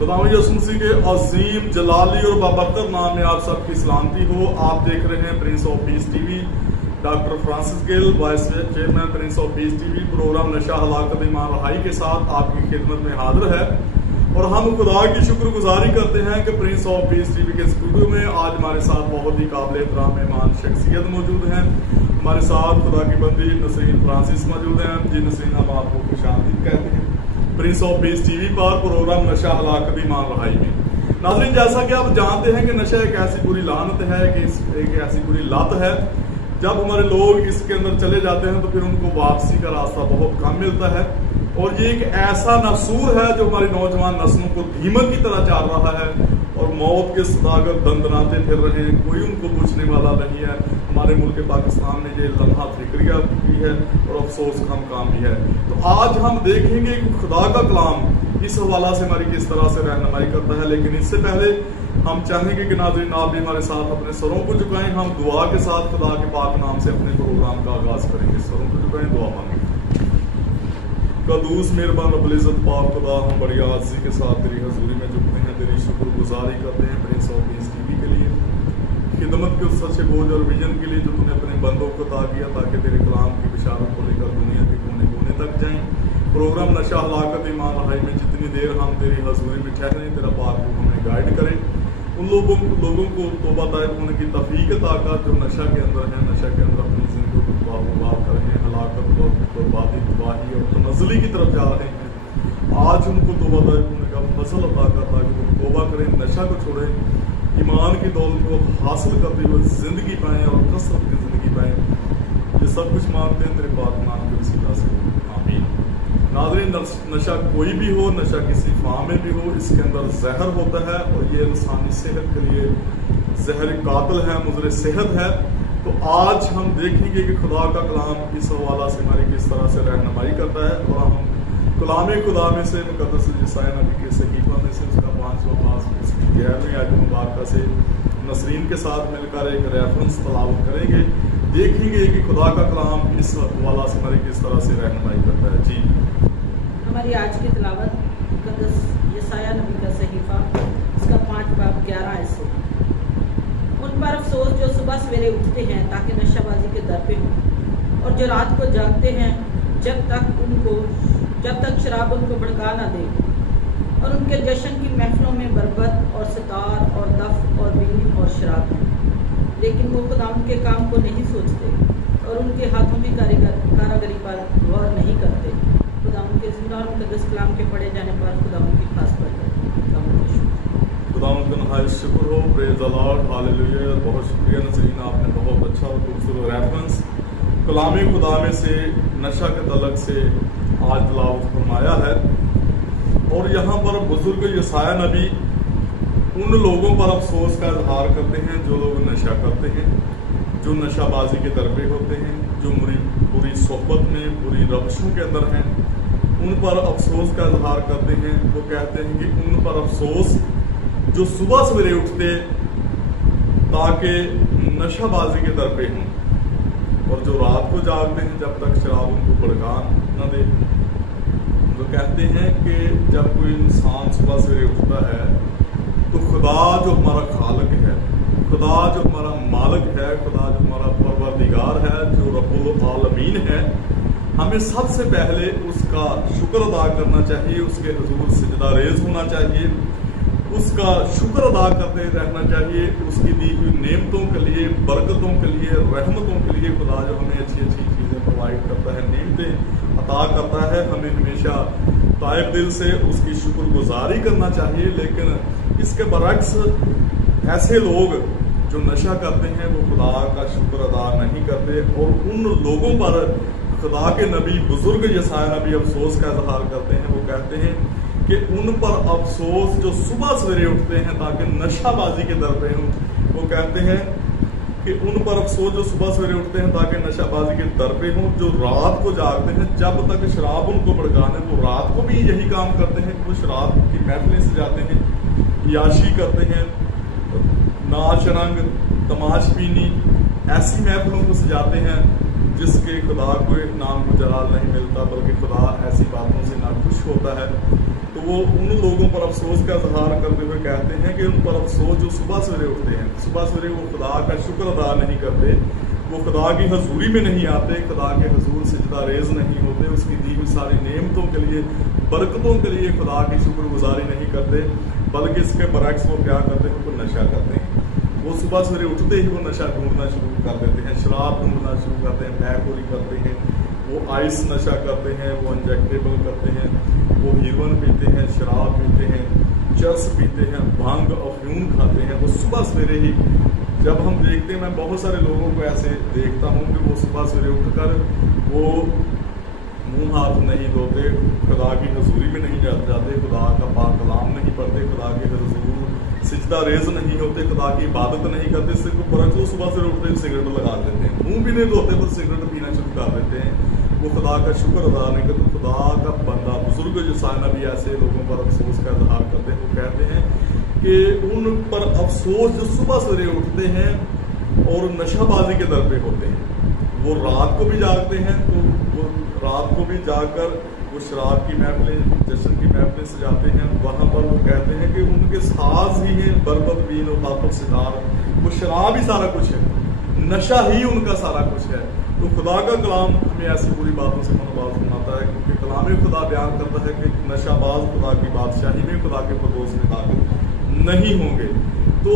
खुदावंद यीशु मसीह के अजीम जलाली और बाबरकत नाम में आप सबकी सलामती हो। आप देख रहे हैं Prince of Peace TV. Doctor Francis Gill, vice chairman Prince of Peace TV, program नशा हलाकत ईमान रहाई के साथ आपकी खिदमत में हाजिर है। और हम खुदा की शुक्रगुजारी करते हैं कि प्रिंस ऑफ पीस टीवी के स्टूडियो में आज हमारे साथ बहुत ही काबिल एहतराम मेहमान शख्सियत मौजूद हैं। हमारे साथ खुदा की बंदी नसरीन फ्रांसिस मौजूद हैं। जी नसरीन, हम आपको खुशामदीद कहते हैं प्रिंस ऑफ पीस टीवी पर प्रोग्राम नशा हलाकत ईमान रहाई में। नाज़रीन, जैसा कि आप जानते हैं कि नशा एक ऐसी बुरी लानत है कि एक ऐसी बुरी लत है। जब हमारे लोग इसके अंदर चले जाते हैं तो फिर उनको वापसी का रास्ता बहुत कम मिलता है। और ये एक ऐसा नसूर है जो हमारी नौजवान नस्लों को दीमक की तरह चाल रहा है और मौत के सदागर दंदनाते फिर रहे हैं, कोई उनको पूछने वाला नहीं है। हमारे मुल्क पाकिस्तान में ये लम्हा फिक्रिया भी है और अफसोस कम काम भी है। तो आज हम देखेंगे कि खुदा का कलाम इस हवाला से हमारी किस तरह से रहनुमाई करता है। लेकिन इससे पहले हम चाहेंगे कि नाज़रीन आप भी हमारे साथ अपने सरों को झुकाएं। हम दुआ के साथ खुदा के पाक नाम से अपने प्रोग्राम का आगाज करेंगे। सरों को झुकाएं, दुआ मांगें। कदूस मेहरबान रब्बुल इज़्ज़त पाक खुदा, हम बड़ी आज़ी के साथ तेरी हजूरी में झुकते हैं, तेरी शुक्रगुजारी करते हैं प्रिंस ऑफ पीस टीवी के लिए, खिदमत के उस सच्चे बोझ और विजन के लिए जो तूने अपने बंदों को अता किया ताकि तेरे कलाम की बिशारत को लेकर दुनिया के कोने कोने तक जाएं। प्रोग्राम नशा हलाकत ईमान रहाई में जितनी देर हम तेरी हजूरी में ठहरें, तेरा पाक रूह हमें गाइड करें। उन लोगों को तौबा ताइब होने की तौफीक अता कर जो नशा के अंदर है, नशा के अंदर अपनी जिंदगी को बर्बाद कर रहे हैं, हलाकत और बर्बादी तबाही और तनज़्ज़ुली की तरफ जा रहे हैं। आज उनको तौबा ताइब होने का फजल अता कर ताकि वो तौबा करें, नशा को छोड़ें, ईमान की दौलत को हासिल करते हुए जिंदगी पाएँ और कसरत की जिंदगी पाएँ। ये सब कुछ मांगते हैं तेरे पाक नाम के वसीला से, आमीन। नाज़रीन, नशा कोई भी हो, नशा किसी फार्म में भी हो, इसके अंदर जहर होता है और ये इंसानी सेहत के लिए जहर कातिल है, मुज़र सेहत है। तो आज हम देखेंगे कि खुदा का कलाम इस हवाला से हमारी किस तरह से रहनुमाई करता है। और हम कलाम खुदा में से मुक़द्दस यशायाह नबी के सहीफ़ा में से उसका 5वां पास उसकी 11वीं आयत मुबारका से नसरीन के साथ मिलकर एक रेफरेंस तलावत करेंगे। देखेंगे कि खुदा का कलाम इस हवाला से हमारी किस तरह से रहनुमाई करता है। जी, हमारी आज की तिलावत मुक़द्दस यशायाह नबी का सहीफ़ा इसका 5 बाब 11 ऐसे। उन पर अफसोस जो सुबह सवेरे उठते हैं ताकि नशाबाजी के दर पे हों, और जो रात को जागते हैं जब तक शराब उनको भड़का ना दे, और उनके जश्न की महफिलों में बरबत और सितार और दफ और बीनी और शराब है। लेकिन वो खुदा उनके काम को नहीं सोचते और उनके हाथों की कारागरी पर गौर नहीं करते। खुदा उनके जिंदा और मुक़द्दस कलाम के पढ़े जाने पर खुदा उनकी खास शुक्र हो। Praise the Lord, hallelujah. बहुत शुक्रिया नज़रीन, आपने बहुत अच्छा और खूबसूरत रेफरेंस कलाम खुदा में से नशा के तलक से आज तलावत फरमाया है। और यहाँ पर बुजुर्ग यशायाह नबी उन लोगों पर अफसोस का इजहार करते हैं जो लोग नशा करते हैं, जो नशाबाजी के दरपे होते हैं, जो बुरी सोहबत में बुरी रवशों के अंदर हैं, उन पर अफसोस का इजहार करते हैं। वो कहते हैं कि उन पर अफसोस जो सुबह सवेरे उठते ताकि नशाबाजी के दरपे हों, और जो रात को जागते हैं जब तक शराब उनको भड़का न दे। तो कहते हैं कि जब कोई इंसान सुबह सवेरे उठता है तो खुदा जो हमारा खालिक है, खुदा जो हमारा मालिक है, खुदा जो हमारा परवरदिगार है, जो रब्बुल आलमीन है, हमें सबसे पहले उसका शुक्र अदा करना चाहिए, उसके हुजूर सिजदा रेज़ होना चाहिए, उसका शुक्र अदा करते रहना चाहिए, उसकी दी हुई नेमतों के लिए, बरकतों के लिए, रहमतों के लिए। खुदा जो हमें अच्छी अच्छी चीज़ें प्रोवाइड करता है, नेमतें अता करता है, हमें हमेशा ताइब दिल से उसकी शुक्रगुजारी करना चाहिए। लेकिन इसके बरक्स ऐसे लोग जो नशा करते हैं वो खुदा का शुक्र अदा नहीं करते, और उन लोगों पर खुदा के नबी बुजुर्ग यशायाह नबी अफसोस का इजहार करते हैं। वो कहते हैं कि उन पर अफसोस जो सुबह सवेरे उठते हैं ताकि नशाबाजी के दर पे हों। वो कहते हैं कि उन पर अफसोस जो सुबह सवेरे उठते हैं ताकि नशाबाजी के दर पे हों, जो रात को जागते हैं जब तक शराब उनको भड़काने। वो रात को भी यही काम करते हैं, वो शराब की महफिलें सजाते हैं, याशी करते हैं, नाच रंग तमाशबीनी ऐसी महफिलों को सजाते हैं जिसके खुदा को नाम को जलाल नहीं मिलता, बल्कि खुदा ऐसी बातों से नाखुश होता है। तो وہ ان لوگوں پر افسوس کا اظہار کرتے ہوئے کہتے ہیں کہ ان پر افسوس جو صبح سویرے اٹھتے ہیں، صبح سویرے وہ خدا کا شکر ادا نہیں کرتے، وہ خدا کی حضوری میں نہیں آتے، خدا کے حضور سجدہ ریز نہیں ہوتے، اس کی دی ہوئی ساری نعمتوں کے لیے، برکتوں کے لیے خدا کی شکر گزاری نہیں کرتے، بلکہ اس کے برعکس وہ کیا کرتے ہیں؟ وہ نشہ کرتے ہیں۔ وہ صبح سویرے اٹھتے ہی وہ نشہ ڈھونڈنا شروع کر دیتے ہیں، شراب ڈھونڈنا شروع کرتے ہیں، بے خوری کرتے ہیں، وہ آئس نشہ کرتے ہیں، وہ انجیکٹیبل کرتے ہیں، وہ ہیروئن پیتے ہیں، شراب پیتے ہیں، چرس پیتے ہیں، بھانگ افیون کھاتے ہیں۔ وہ صبح سویرے ہی جب ہم دیکھتے ہیں، میں بہت سارے لوگوں کو ایسے دیکھتا ہوں کہ وہ صبح سویرے اٹھ کر وہ منہ ہاتھ نہیں دھوتے، خدا کی حضوری میں نہیں جاتے، خدا کا پاک کلام نہیں پڑھتے، خدا کے حضور سجدہ ریز نہیں ہوتے، خدا کی عبادت نہیں کرتے، صرف برعکس وہ صبح سے اٹھتے سگریٹ لگا دیتے ہیں، منہ بھی نہیں دھوتے بس سگریٹ پینا شروع کر دیتے ہیں، وہ خدا کا شکر ادا نہیں کرتے۔ خدا کا بندہ بزرگ جو سائنہ بھی ایسے لوگوں پر افسوس کا اظہار کرتے ہیں، وہ کہتے ہیں کہ ان پر افسوس جو صبح سویرے اٹھتے ہیں اور نشہ بازی کے در پہ ہوتے ہیں، وہ رات کو بھی جاگتے ہیں، تو وہ رات کو بھی جاگ کر وہ شراب کی محفلیں، جشن کی محفلیں سجاتے ہیں، وہاں پر وہ کہتے ہیں کہ ان کے ساز ہی ہیں بربت بین و طاقت سدار، وہ شراب ہی سارا کچھ ہے، نشہ ہی ان کا سارا کچھ ہے۔ تو خدا کا کلام ہمیں ایسی بری باتوں سے منع فرماتا ہے، کیونکہ کلام خدا بیان کرتا ہے کہ نشہ باز خدا کی بادشاہی میں خدا کے فردوس میں داخل نہیں ہوں گے۔ تو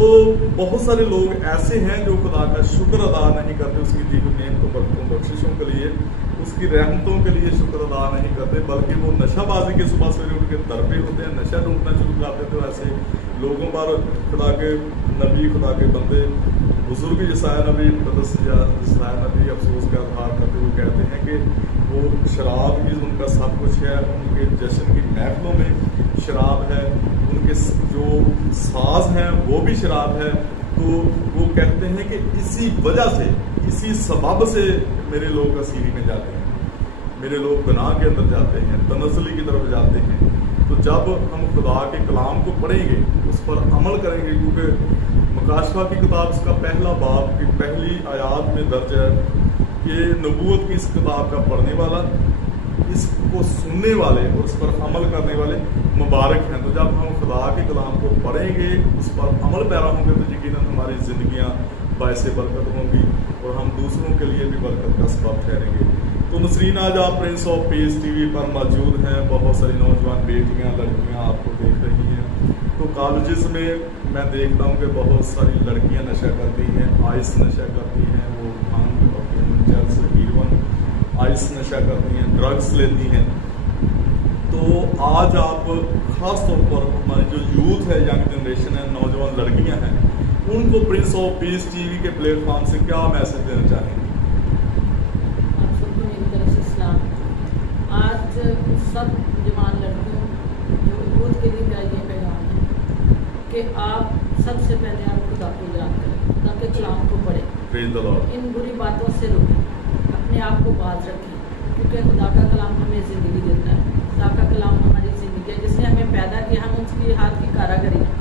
بہت سارے لوگ ایسے ہیں جو خدا کا شکر ادا نہیں کرتے، اس کی دی ہوئی نعمتوں برکتوں بخششوں کے لیے، اس کی رحمتوں کے لیے شکر ادا نہیں کرتے، بلکہ وہ نشہ بازی کے صبح سویرے اٹھ کے در پہ ہوتے ہیں، نشہ ڈھونڈنا شروع کر دیتے ہیں۔ ایسے لوگوں پر خدا کے نبی، خدا کے بندے، بزرگ یسایہ نبی، مقدس یسایہ نبی افسوس کا اظہار کرتے ہوئے کہتے ہیں کہ وہ شراب ہی ان کا سب کچھ ہے، ان کے جشن کی محفلوں میں شراب ہے، ان کے جو ساز ہیں وہ بھی شراب ہے۔ تو وہ کہتے ہیں کہ اسی وجہ سے، اسی سبب سے میرے لوگ اسیری میں جاتے ہیں، میرے لوگ گناہ کے اندر جاتے ہیں، تنزلی کی طرف جاتے ہیں۔ تو جب ہم خدا کے کلام کو پڑھیں گے، اس پر عمل کریں گے، کیونکہ مکاشفہ کی کتاب اس کا پہلا باب کی پہلی آیات میں درج ہے کہ نبوت کی اس کتاب کا پڑھنے والا، اس کو سننے والے اور اس پر عمل کرنے والے مبارک ہیں۔ تو جب ہم خدا کے کلام کو پڑھیں گے، اس پر عمل پیرا ہوں گے، تو یقیناً ہماری زندگیاں باعث برکت ہوں گی اور ہم دوسروں کے لیے بھی برکت کا سبب ٹھہریں گے۔ تو نسرین، آج آپ prince of peace T V پر موجود ہیں، بہت ساری نوجوان بیٹیاں، لڑکیاں آپ کو دیکھ رہی ہیں۔ تو کالجز میں دیکھتا ہوں کہ بہت ساری لڑکیاں نشہ کرتی ہیں، آئس نشہ کرتی ہیں، وہ بھانگ، افیون، چرس، ہیروئن، آئس نشہ کرتی ہیں، ڈرگس لیتی ہیں۔ تو آج آپ خاص طور پر ہماری جو یوتھ ہے، ینگ جنریشن ہے، نوجوان لڑکیاں ہیں، ان کو پرنس آف پیس ٹی وی کے پلیٹ فارم سے کیا میسج دینا چاہیں گے؟ آپ سب کو میری طرف سے اسلام۔ آج سب جوان لڑکیوں جو یوتھ کے لیے یہ پیغام ہے کہ آپ سب سے پہلے آپ خدا کو یاد کریں، خدا کے کلام کو پڑھیں، ان بری باتوں سے روکیں، اپنے آپ کو باز رکھیں، کیونکہ خدا کا کلام ہمیں زندگی دیتا ہے، خدا کا کلام ہماری زندگی ہے، جس نے ہمیں پیدا کیا، ہم اس کی ہاتھ کی کاراگری ہیں۔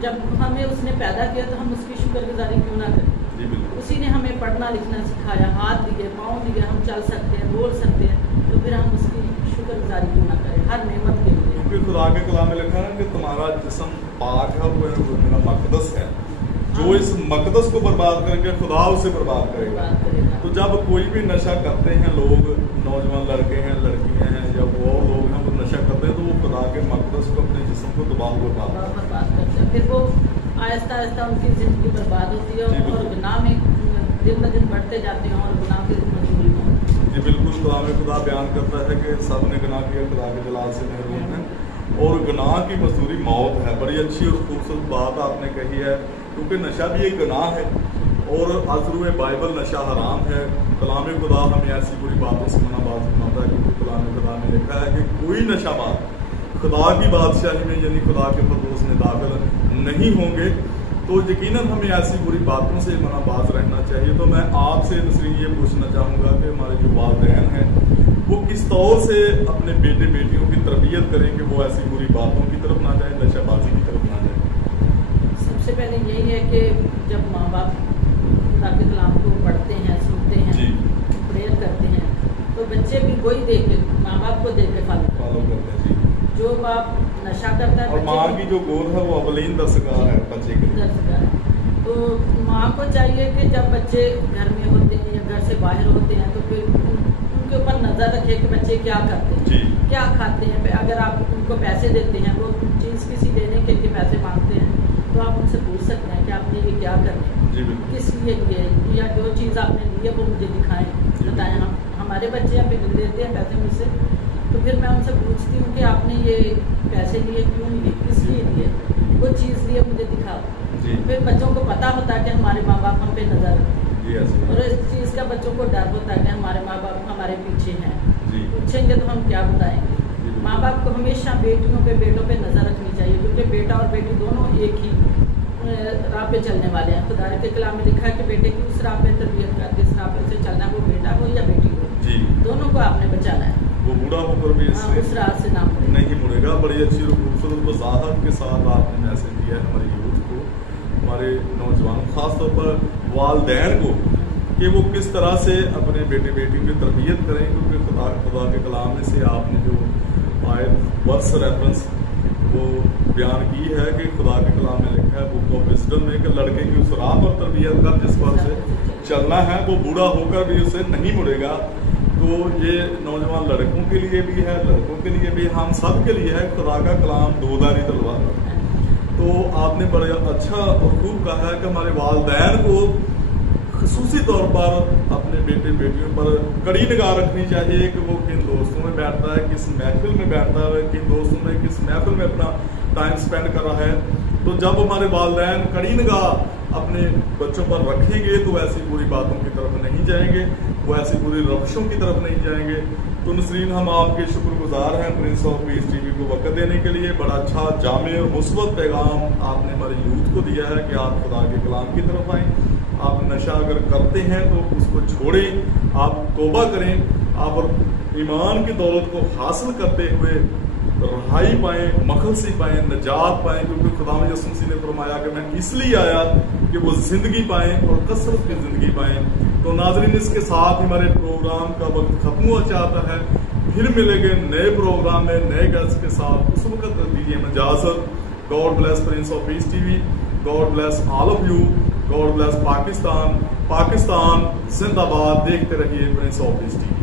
جب ہمیں اس نے پیدا کیا تو ہم اس کی شکر گزاری کیوں نہ کریں؟ اسی نے ہمیں پڑھنا لکھنا سکھایا، ہاتھ دیے، پاؤں دیے، ہم چل سکتے ہیں، بول سکتے ہیں، تو پھر ہم اس کی شکر گزاری کیوں نہ کریں ہر نعمت کے لیے؟ کیونکہ خدا کے کلام میں لکھا ہے کہ تمہارا جسم پاک ہے، وہ میرا مقدس ہے، جو اس مقدس کو برباد کریں گے خدا اسے برباد کرے گا۔ تو جب کوئی بھی نشہ کرتے ہیں لوگ، نوجوان لڑکے ہیں، لڑکیاں ہیں، یا وہ لوگ ہیں وہ نشہ کرتے ہیں، تو وہ خدا کے مقدس کو، اپنے جسم کو برباد کرتے ہیں، پھر وہ آہستہ آہستہ ان کی زندگی برباد ہوتی ہے اور گناہ میں دن بدن بڑھتے جاتے ہیں اور گناہ کی مجبوری میں۔ جی بالکل، کلام خدا بیان کرتا ہے کہ سب نے گناہ کیا، خدا کے جلال سے محروم ہیں، اور گناہ کی مزدوری موت ہے۔ بڑی اچھی اور خوبصورت بات آپ نے کہی ہے، کیونکہ نشہ بھی ایک گناہ ہے، اور ازرو بائبل نشہ حرام ہے۔ کلام خدا ہمیں ایسی بری باتوں سے منع باز فرماتا ہے، کیونکہ کلام خدا میں لکھا ہے کہ کوئی نشہ باز خدا کی بادشاہی میں، یعنی خدا کے فردوس میں داخل نہیں ہوں گے۔ تو یقیناً ہمیں ایسی بری باتوں سے منع باز رہنا چاہیے۔ تو میں آپ سے نسرین یہ پوچھنا چاہوں گا کہ ہمارے جو والدین ہیں وہ کس طور سے اپنے بیٹے بیٹیوں کی تربیت کریں کہ وہ ایسی بری باتوں کی طرف نہ جائیں، نشہ بازی کی طرف نہ جائیں؟ سب سے پہلے یہی ہے کہ جب ماں باپ خدا کے کلام کو پڑھتے ہیں، سنتے ہیں، پریئر کرتے ہیں، تو بچے بھی وہی دیکھ کے، ماں باپ کو دیکھ کے فالو کرتے ہیں۔ जो बाप नशा करता है और माँ की जो गोद है वो अवलीन दस्तगाह है बच्चे के लिए। दस्तगाह है। तो माँ को चाहिए कि जब बच्चे घर में होते हैं या घर से बाहर होते हैं तो फिर उनके ऊपर नज़र रखे कि बच्चे क्या करते हैं, क्या खाते हैं। अगर आप उनको पैसे देते हैं, वो चीज़ किसी लेने के लिए पैसे मांगते हैं, तो आप उनसे पूछ सकते हैं कि आपने ये क्या करना है, किस लिए लिए, या जो चीज़ आपने ली है वो मुझे दिखाएं, बताएं। हमारे बच्चे यहाँ पे लेते हैं पैसे मुझसे, तो फिर मैं उनसे पूछती हूँ कि आपने ये पैसे लिए क्यों लिए, किस लिए लिए, वो चीज़ लिए मुझे दिखाओ। फिर बच्चों को पता होता है कि हमारे माँ बाप हम पे नजर रखते हैं, और इस चीज़ का बच्चों को डर होता है कि हमारे माँ बाप हमारे पीछे हैं, पूछेंगे तो हम क्या बताएंगे। माँ बाप को हमेशा बेटियों पे बेटों पे नज़र रखनी चाहिए, क्योंकि बेटा और बेटी दोनों एक ही राह पे चलने वाले हैं। खुदा के कलाम में लिखा है कि बेटे की उस राह पे तरबियत कर, जिस राह पे उसे चलना है, वो बेटा हो या बेटी हो, दोनों को आपने बचाना है। वो बूढ़ा होकर भी उस राह से नहीं मुड़ेगा। बड़ी अच्छी और खूबसूरत वजाहत के साथ आपने मैसेज दिया है हमारे यूथ को, हमारे नौजवानों, खासतौर पर वालदैन को, कि वो किस तरह से अपने बेटे बेटियों की तरबियत करें। क्योंकि खुदा के कलाम में से आपने जो आयत वर्स रेफरेंस वो बयान की है कि खुदा के कलाम में लिखा है बुक ऑफ विजडम में कि लड़के की उस राह पर तरबियत कर जिस पर से चलना है, वो बूढ़ा होकर भी उसे नहीं मुड़ेगा। तो ये नौजवान लड़कों के लिए भी है, लड़कों के लिए भी, हम सब के लिए है। खुदा का कलाम दोधारी तलवार। तो आपने बड़ा अच्छा और खूब कहा है कि हमारे वालदैन को खसूसी तौर पर अपने बेटे बेटियों पर कड़ी निगाह रखनी चाहिए कि वो किन दोस्तों में बैठता है, किस महफिल में बैठता है, किन दोस्तों में किस महफिल में अपना टाइम स्पेंड कर रहा है। तो जब हमारे वालदैन कड़ी निगाह अपने बच्चों पर रखेंगे तो ऐसी बुरी बातों की तरफ नहीं जाएंगे, वो ऐसी बुरी रवशों की तरफ नहीं जाएंगे। तो नसरीन, हम आपके शुक्रगुजार हैं प्रिंस ऑफ पीस टीवी को वक्त देने के लिए। बड़ा अच्छा जामे और मुस्बत पैगाम आपने हमारे यूथ को दिया है कि आप खुदा के कलाम की तरफ आएँ। आप नशा अगर करते हैं तो उसको छोड़ें, आप तौबा करें, आप ईमान की दौलत को हासिल करते हुए रहाई पाएँ, मखलसी पाएँ, नजात पाएँ। क्योंकि खुदा यसू मसीह ने फरमाया कि मैं इसलिए आया कि वो ज़िंदगी पाएँ और कसरत की ज़िंदगी पाएँ। तो नाज़रीन, इसके साथ हमारे प्रोग्राम का वक्त खत्म हो जाता है। फिर मिलेंगे नए प्रोग्राम में नए गेस्ट के साथ। उस वक्त दीजिए इजाज़त। God bless Prince of Peace TV, God bless all of you, God bless Pakistan. Pakistan जिंदाबाद। देखते रहिए प्रिंस ऑफ पीस टीवी।